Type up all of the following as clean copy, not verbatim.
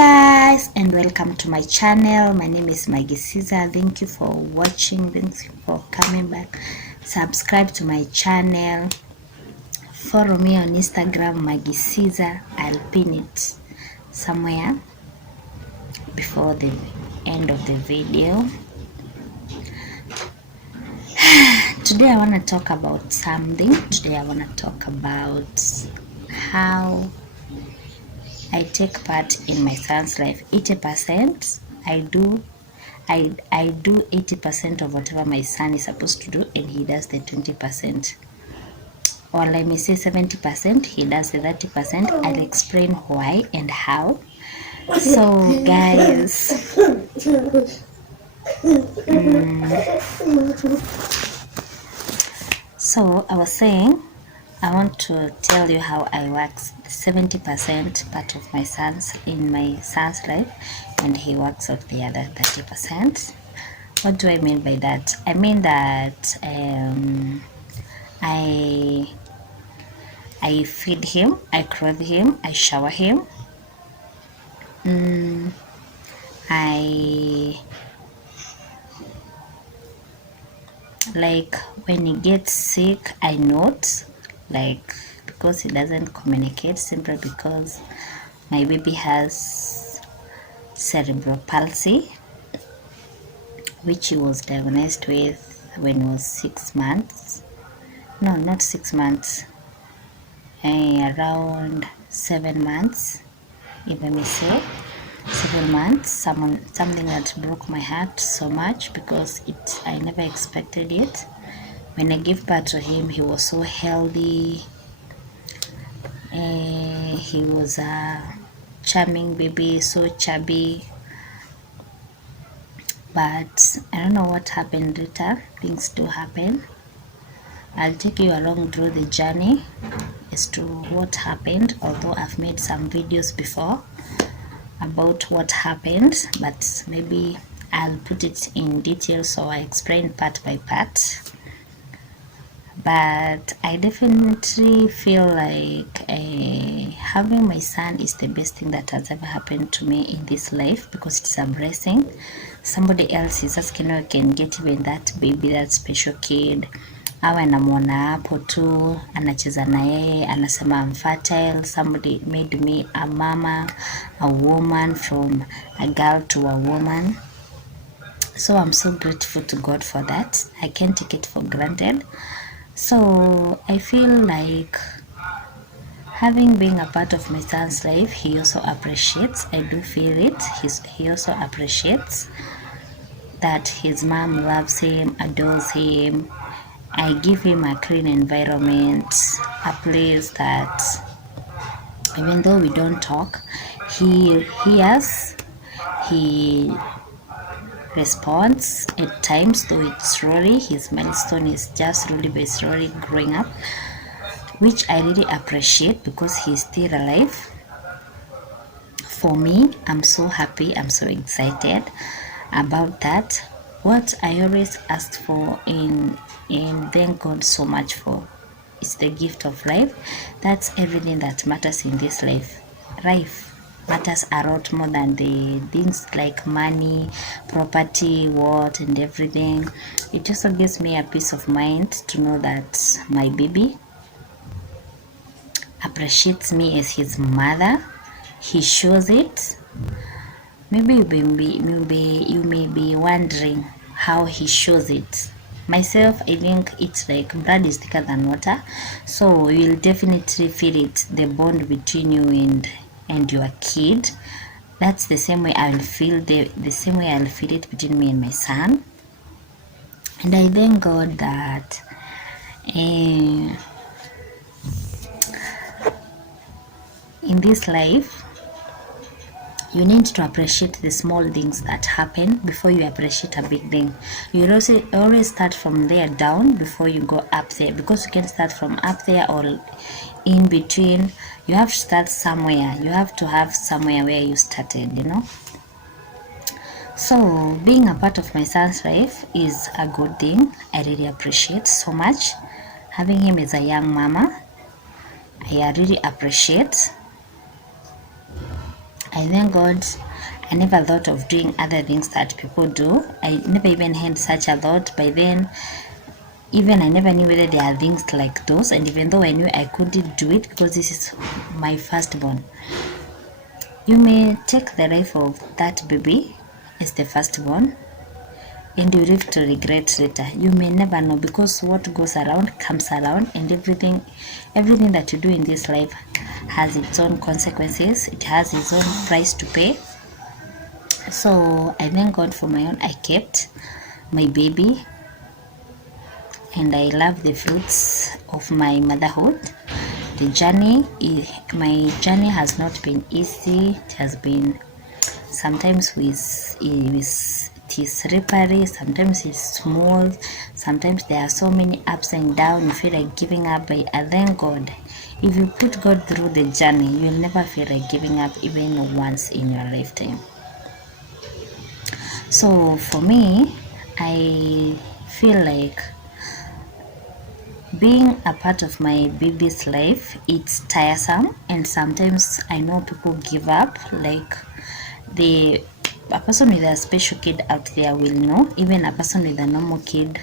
guys, and welcome to my channel. My name is Maggie Caesar. Thank you for watching. Thank you for coming back. Subscribe to my channel. Follow me on Instagram, Maggie Caesar. I'll pin it somewhere before the end of the video. Today I want to talk about something. Today I want to talk about how I take part in my son's life. 80% I do 80% of whatever my son is supposed to do, and he does the 20%. Or let me say 70%, he does the 30%. I'll explain why and how. So guys, so I was saying I want to tell you how I work 70% part of my son's life, and he works of the other 30%. What do I mean by that? I mean that I feed him, I clothe him, I shower him. I like when he gets sick, I note, like, because he doesn't communicate, simply because my baby has cerebral palsy, which he was diagnosed with when he was 6 months. No, not 6 months, around 7 months, if I may say. 7 months, something that broke my heart so much, because I never expected it. When I gave birth to him, he was so healthy. He was a charming baby, so chubby. But I don't know what happened later. Things do happen. I'll take you along through the journey as to what happened, although I've made some videos before about what happened, but maybe I'll put it in detail, so I explain part by part. But I definitely feel like having my son is the best thing that has ever happened to me in this life, because it's a blessing. Somebody else is asking, I can get even that baby, that special kid, awe anamwona hapo tu anacheza na yeye, anasema I'm fertile. Somebody made me a mama, a woman, from a girl to a woman. So I'm so grateful to God for that. I can't take it for granted. So I feel like having been a part of my son's life, he also appreciates. I do feel it. He also appreciates that his mom loves him, adores him. I give him a clean environment, a place that even though we don't talk, he hears, he responds at times, though it's slowly. His milestone is just slowly but slowly growing up, which I really appreciate, because he's still alive. For me, I'm so happy, I'm so excited about that. What I always asked for and thank God so much for is the gift of life. That's everything that matters in this life. Life matters a lot more than the things like money, property, what, and everything. It also gives me a peace of mind to know that my baby appreciates me as his mother. He shows it. Maybe you may be wondering how he shows it. Myself, I think it's like blood is thicker than water, so you'll definitely feel it, the bond between you and your kid. That's the same way I'll feel the same way I'll feel it between me and my son. And I thank God that in this life, you need to appreciate the small things that happen before you appreciate a big thing. You always start from there down before you go up there, because you can start from up there or in between. You have to start somewhere. You have to have somewhere where you started, you know. So being a part of my son's life is a good thing. I really appreciate so much. Having him as a young mama, I really appreciate. I thank God I never thought of doing other things that people do. I never even had such a thought. By then, even I never knew whether there are things like those. And even though I knew I couldn't do it because this is my firstborn, you may take the life of that baby as the firstborn and you live to regret later. You may never know, because what goes around comes around, and everything that you do in this life has its own consequences. It has its own price to pay. So I thank God for my own. I kept my baby, and I love the fruits of my motherhood. The journey, my journey has not been easy. It has been sometimes it is slippery, sometimes it's smooth, sometimes there are so many ups and downs. You feel like giving up, but I thank God. If you put God through the journey, you'll never feel like giving up even once in your lifetime. So for me, I feel like being a part of my baby's life, it's tiresome, and sometimes I know people give up. Like the a person with a special kid out there will know. Even a person with a normal kid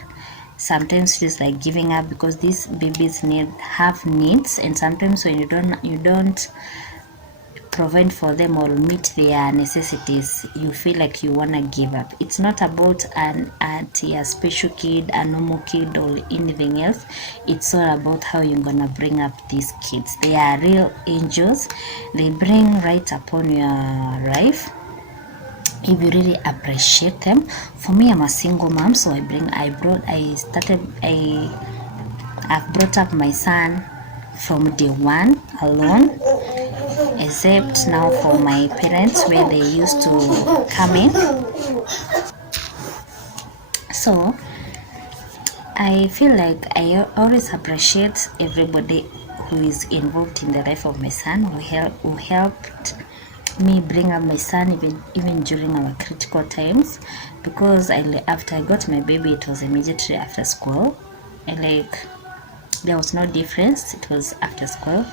sometimes feels like giving up, because these babies have needs, and sometimes when you don't provide for them or meet their necessities, you feel like you want to give up. It's not about a special kid, a normal kid, or anything else. It's all about how you're gonna bring up these kids. They are real angels. They bring right upon your life if you really appreciate them. For me, I'm a single mom, so I've brought up my son from day one alone, except now for my parents where they used to come in. So I feel like I always appreciate everybody who is involved in the life of my son, who helped me bring up my son even during our critical times, because after I got my baby, it was immediately after school, and like there was no difference. It was after school,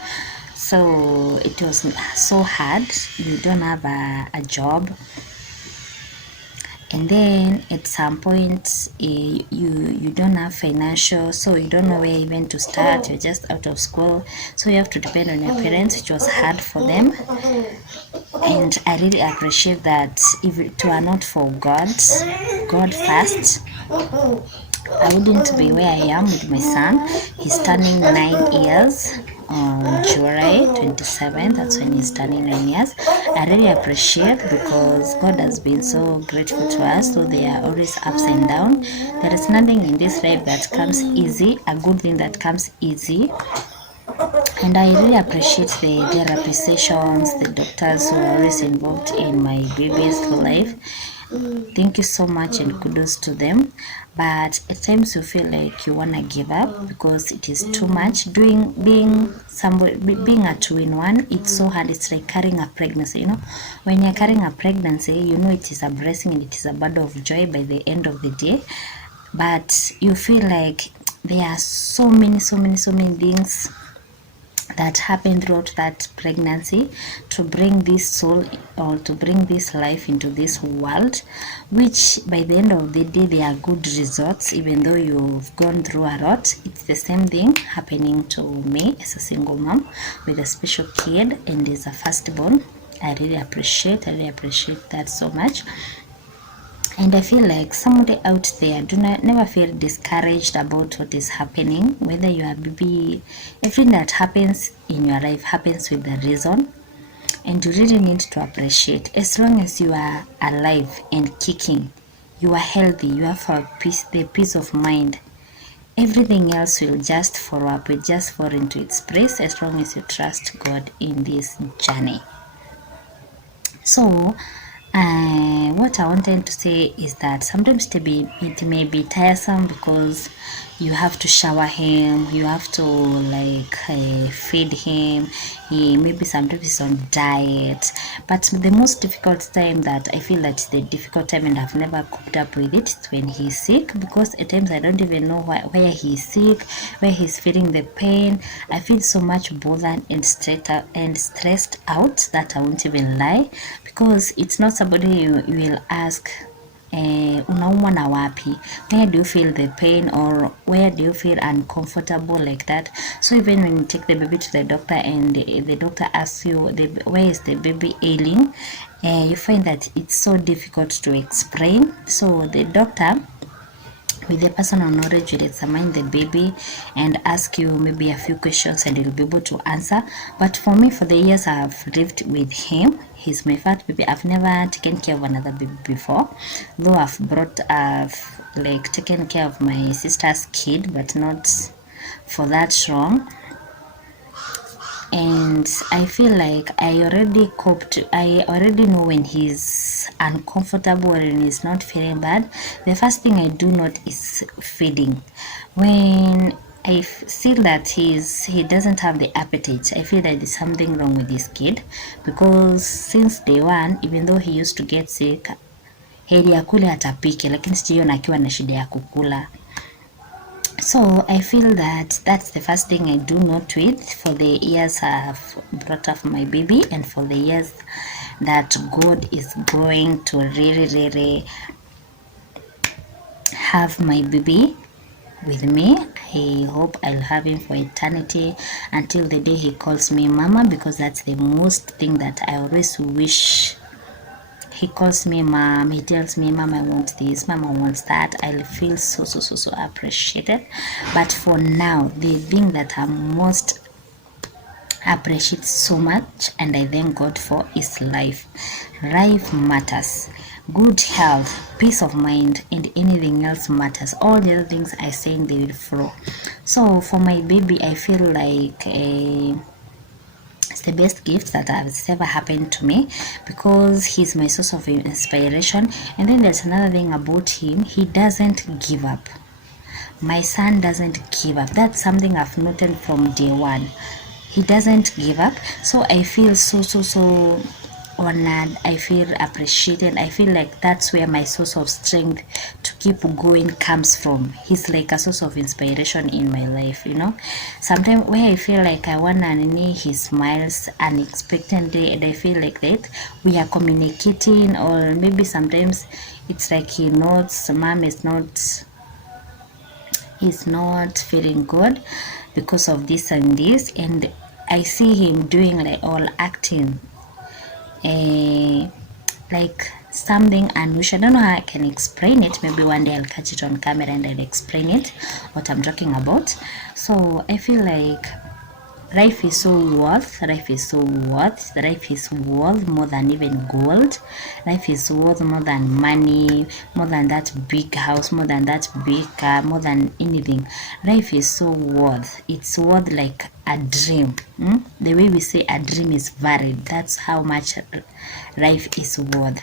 so it was so hard. You don't have a job, and then at some point you don't have financial, so you don't know where even to start. You're just out of school, so you have to depend on your parents, which was hard for them. And I really appreciate that. If it were not for God first, I wouldn't be where I am with my son. He's turning 9 years on July 27th. That's when he's turning 9 years. I really appreciate, because God has been so grateful to us. So there are always ups and downs. There is nothing in this life that comes easy, a good thing that comes easy. And I really appreciate the therapy sessions, the doctors who are always involved in my baby's life. Thank you so much, and kudos to them. But at times you feel like you wanna give up because it is too much. Being a two-in-one, it's so hard. It's like carrying a pregnancy. When you're carrying a pregnancy, it is a blessing and it is a bird of joy by the end of the day. But you feel like there are so many things that happened throughout that pregnancy to bring this soul, or to bring this life into this world, which by the end of the day there are good results. Even though you've gone through a lot, it's the same thing happening to me as a single mom with a special kid and as a firstborn. I really appreciate that so much. And I feel like somebody out there, never feel discouraged about what is happening. Whether you are baby, everything that happens in your life happens with a reason, and you really need to appreciate. As long as you are alive and kicking, you are healthy, you have the peace of mind. Everything else will just follow up, will just fall into its place, as long as you trust God in this journey. So what I wanted to say is that sometimes it may be tiresome, because you have to shower him, you have to like feed him. He maybe sometimes he's on diet, but the most difficult time that I feel that the difficult time, and I've never coped up with it, is when he's sick, because at times I don't even know where he's sick, where he's feeling the pain. I feel so much bothered and stressed out that I won't even lie, because it's not somebody you will ask unaumwa na wapi, where do you feel the pain, or where do you feel uncomfortable, like that. So even when you take the baby to the doctor and the doctor asks you where is the baby ailing, you find that it's so difficult to explain. So the doctor with the personal knowledge will examine the baby and ask you maybe a few questions, and you'll be able to answer. But for me, for the years I've lived with him, he's my first baby. I've never taken care of another baby before, though I've like taken care of my sister's kid, but not for that long. And I feel like I already know when he's uncomfortable or when he's not feeling bad. The first thing I do note is feeding. When I feel that he doesn't have the appetite, I feel that there's something wrong with this kid, because since day one, even though he used to get sick, heri akule atapike, lakini sijiona akiwa na shida ya kukula. So I feel that that's the first thing I do note with, for the years I've brought up my baby, and for the years that God is going to really have my baby with me. I hope I'll have him for eternity, until the day he calls me mama, because that's the most thing that I always wish. He calls me mom, he tells me, mom, I want this, mom, I want that. I'll feel so appreciated. But for now, the thing that I'm most appreciate so much, and I thank God for, is life. Life matters. Good health, peace of mind, and anything else matters. All the other things I say, they will flow. So for my baby, I feel like it's the best gift that has ever happened to me, because he's my source of inspiration. And then there's another thing about him, he doesn't give up. My son doesn't give up. That's something I've noted from day one. He doesn't give up. So I feel so honored. I feel appreciated. I feel like that's where my source of strength to keep going comes from. He's like a source of inspiration in my life, you know. Sometimes where I feel like I want to need, he smiles unexpectedly, and I feel like that we are communicating, or maybe sometimes it's like he knows mom is not feeling good because of this and this, and I see him doing like all acting like something unusual. I don't know how I can explain it. Maybe one day I'll catch it on camera and I'll explain it, what I'm talking about. So I feel like life is worth more than even gold. Life is worth more than money, more than that big house, more than that big car, more than anything. Life is it's worth like a dream. The way we say a dream is varied, that's how much life is worth.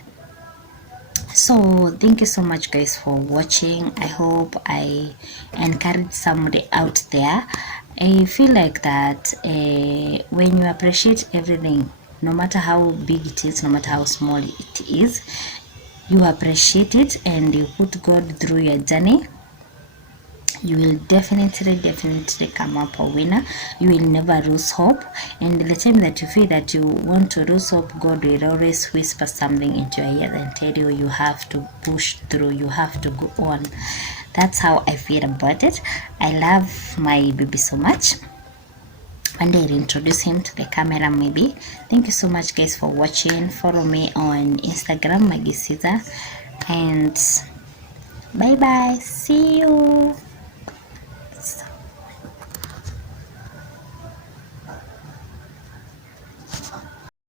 So thank you so much, guys, for watching. I hope I encourage somebody out there. I feel like that when you appreciate everything, no matter how big it is, no matter how small it is, you appreciate it and you put God through your journey, you will definitely come up a winner. You will never lose hope, and the time that you feel that you want to lose hope, God will always whisper something into your ear and tell you, you have to push through, you have to go on. That's how I feel about it. I love my baby so much. One day I'll introduce him to the camera maybe. Thank you so much, guys, for watching. Follow me on Instagram, Maggie Caesar, and bye bye, see you.